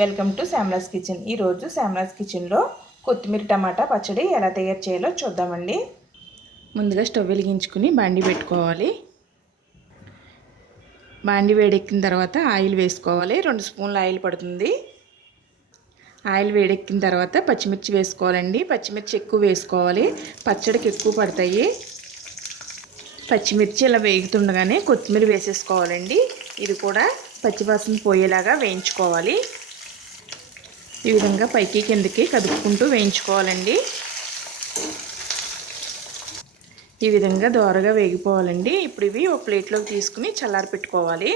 Welcome to శ్యామలాస్ kitchen. ఈరోజు శ్యామలాస్ కిచెన్లో కొత్తిమీర టమాటా పచ్చడి ఎలా తయారు చేయాలో చూద్దామండి. ముందుగా స్టవ్ వెలిగించుకుని బాండి పెట్టుకోవాలి. బాండి వేడెక్కిన తర్వాత ఆయిల్ వేసుకోవాలి. 2 స్పూన్ల ఆయిల్ పడుతుంది. ఆయిల్ వేడెక్కిన తర్వాత పచ్చిమిర్చి వేసుకోవాలండి. పచ్చిమిర్చి ఎక్కువ వేసుకోవాలి, పచ్చడికి ఎక్కువ పడతాయి. పచ్చిమిర్చి ఇలా వేగుతుండగానే కొత్తిమీర వేసేసుకోవాలండి. ఇది కూడా పచ్చివాసన పోయేలాగా వేయించుకోవాలి. ఈ విధంగా పైకి కిందకి కదుపుకుంటూ వేయించుకోవాలండి. ఈ విధంగా దోరగా వేగిపోవాలండి. ఇప్పుడు ఇవి ఒక ప్లేట్లోకి తీసుకుని చల్లారి పెట్టుకోవాలి.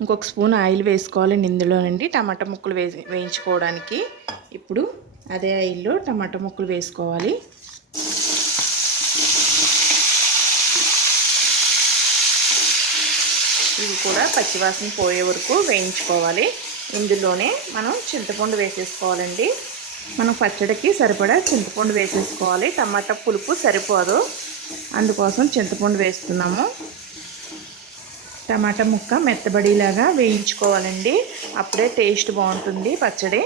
ఇంకొక స్పూన్ ఆయిల్ వేసుకోవాలండి ఇందులోనండి, టమాటా ముక్కలు వేయించుకోవడానికి. ఇప్పుడు అదే ఆయిల్లో టమాటా ముక్కలు వేసుకోవాలి. ఇవి కూడా పచ్చివాసన పోయే వరకు వేయించుకోవాలి. ఇందులోనే మనం చింతపండు వేసేసుకోవాలండి. మనం పచ్చడికి సరిపడా చింతపండు వేసేసుకోవాలి. టమాటా పులుపు సరిపోదు, అందుకోసం చింతపండు వేస్తున్నాము. టమాటా ముక్క మెత్తబడిలాగా వేయించుకోవాలండి, అప్పుడే టేస్ట్ బాగుంటుంది పచ్చడి.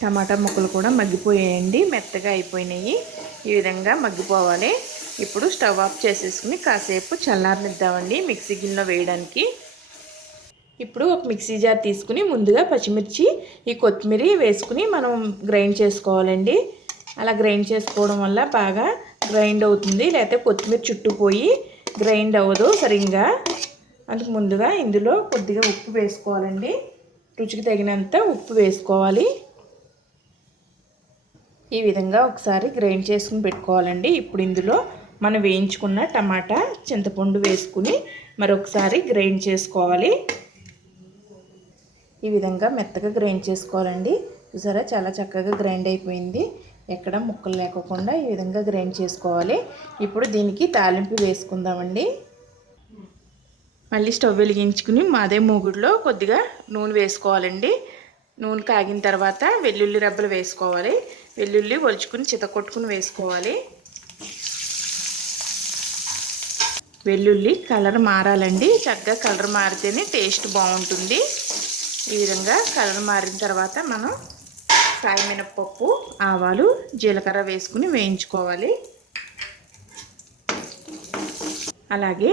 టమాటా ముక్కలు కూడా మగ్గిపోయాయండి, మెత్తగా అయిపోయినాయి. ఈ విధంగా మగ్గిపోవాలి. ఇప్పుడు స్టవ్ ఆఫ్ చేసేసుకుని కాసేపు చల్లారనిద్దామండి మిక్సీ గిన్నెలో వేయడానికి. ఇప్పుడు ఒక మిక్సీ జార్ తీసుకుని ముందుగా పచ్చిమిర్చి, ఈ కొత్తిమీర వేసుకుని మనం గ్రైండ్ చేసుకోవాలండి. అలా గ్రైండ్ చేసుకోవడం వల్ల బాగా గ్రైండ్ అవుతుంది, లేకపోతే కొత్తిమీర చుట్టుపోయి గ్రైండ్ అవ్వదు సరిగ్గా. అందుకు ముందుగా ఇందులో కొద్దిగా ఉప్పు వేసుకోవాలండి. రుచికి తగినంత ఉప్పు వేసుకోవాలి. ఈ విధంగా ఒకసారి గ్రైండ్ చేసుకుని పెట్టుకోవాలండి. ఇప్పుడు ఇందులో మనం వేయించుకున్న టమాటా, చింతపండు వేసుకుని మరొకసారి గ్రైండ్ చేసుకోవాలి. ఈ విధంగా మెత్తగా గ్రైండ్ చేసుకోవాలండి. చూసారా, చాలా చక్కగా గ్రైండ్ అయిపోయింది, ఎక్కడ ముక్కలు లేకోకుండా ఈ విధంగా గ్రైండ్ చేసుకోవాలి. ఇప్పుడు దీనికి తాలింపు వేసుకుందామండి. మళ్ళీ స్టవ్ వెలిగించుకుని అదే మూగుడులో కొద్దిగా నూనె వేసుకోవాలండి. నూనె కాగిన తర్వాత వెల్లుల్లి రెబ్బలు వేసుకోవాలి. వెల్లుల్లి ఒలుచుకుని చితకొట్టుకుని వేసుకోవాలి. వెల్లుల్లి కలర్ మారాలండి, చక్కగా కలర్ మారితేనే టేస్ట్ బాగుంటుంది. ఈ విధంగా కలర్ మారిన తర్వాత మనం సాయి మినపప్పు, ఆవాలు, జీలకర్ర వేసుకుని వేయించుకోవాలి. అలాగే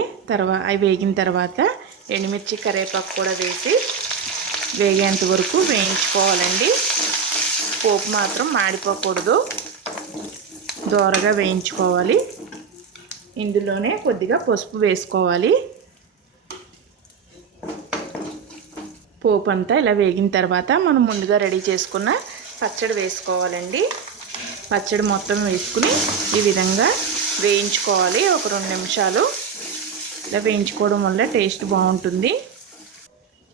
అవి వేగిన తర్వాత ఎండుమిర్చి, కరివేపాకు కూడా వేసి వేగేంత వరకు వేయించుకోవాలండి. పోపు మాత్రం మాడిపోకూడదు, దోరగా వేయించుకోవాలి. ఇందులోనే కొద్దిగా పసుపు వేసుకోవాలి. పోపు అంతా ఇలా వేగిన తర్వాత మనం ముందుగా రెడీ చేసుకున్న పచ్చడి వేసుకోవాలండి. పచ్చడి మొత్తం వేసుకుని ఈ విధంగా వేయించుకోవాలి. ఒక 2 నిమిషాలు ఇలా వేయించుకోవడం వల్ల టేస్ట్ బాగుంటుంది.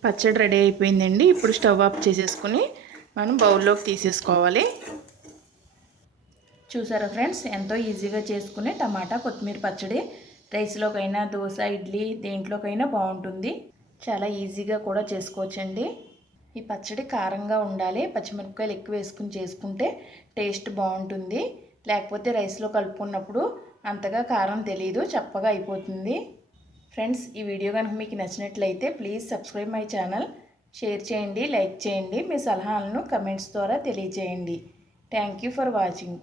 పచ్చడి రెడీ అయిపోయిందండి. ఇప్పుడు స్టవ్ ఆఫ్ చేసేసుకుని మనం బౌల్లోకి తీసేసుకోవాలి. చూసారా ఫ్రెండ్స్, ఎంతో ఈజీగా చేసుకునే టమాటా కొత్తిమీర పచ్చడి. రైస్లోకైనా, దోశ, ఇడ్లీ దేంట్లోకైనా బాగుంటుంది. చాలా ఈజీగా కూడా చేసుకోవచ్చండి. ఈ పచ్చడి కారంగా ఉండాలి, పచ్చిమిరపకాయలు ఎక్కువ వేసుకుని చేసుకుంటే టేస్ట్ బాగుంటుంది. లేకపోతే రైస్లో కలుపుకున్నప్పుడు అంతగా కారం తెలియదు, చప్పగా అయిపోతుంది. ఫ్రెండ్స్, ఈ వీడియో కనుక మీకు నచ్చినట్లయితే please subscribe my channel. Share చేయండి, లైక్ చేయండి, మీ సలహాలను కమెంట్స్ ద్వారా తెలియజేయండి. Thank you for watching.